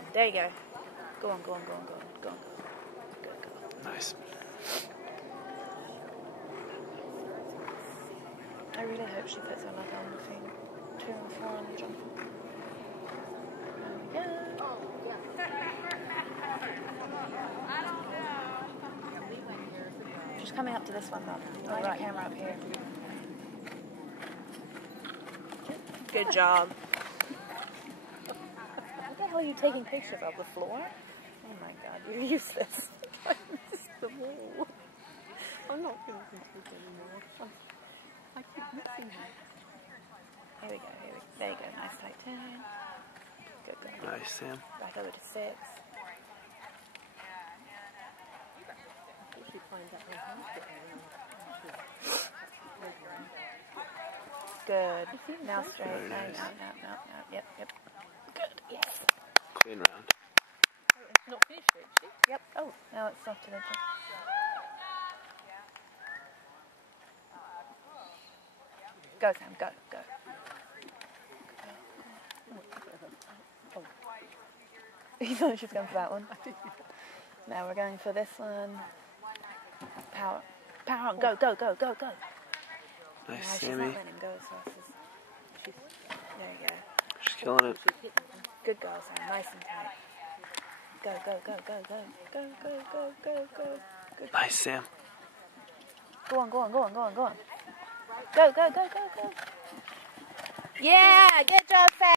arm. There you go. Go on, go on, go on, go on, go on. Good girl. Nice. I really hope she puts her leg on the thing. 2 and 4 on the jump. There we go. She's coming up to this one, Mum. Line your camera up here. Good job. What the hell are you taking pictures of? The floor? Oh my god, you're useless. I missed the wall. I'm not going to take anymore. I keep missing her. Here we go, here we go. There you go, nice tight turn. Good girl. Nice, Sam. Back over to 6. She finds out how to Good. Now straight. Very No, nice. no. Yep. Good. Yes. Clean round. It's not finished yet, is she? Yep. Oh, now it's off to the jump. Go, Sam. Go. Oh. You thought she was going for that one. Now we're going for this one. Power on. Go. Nice, No, she's Sammy. not letting him go as fast as she's... There you go. She's killing it. Good girl, Sam. Nice and tight. Go. Good. Nice, Sam. Go on. Go. Yeah, good job, Sam.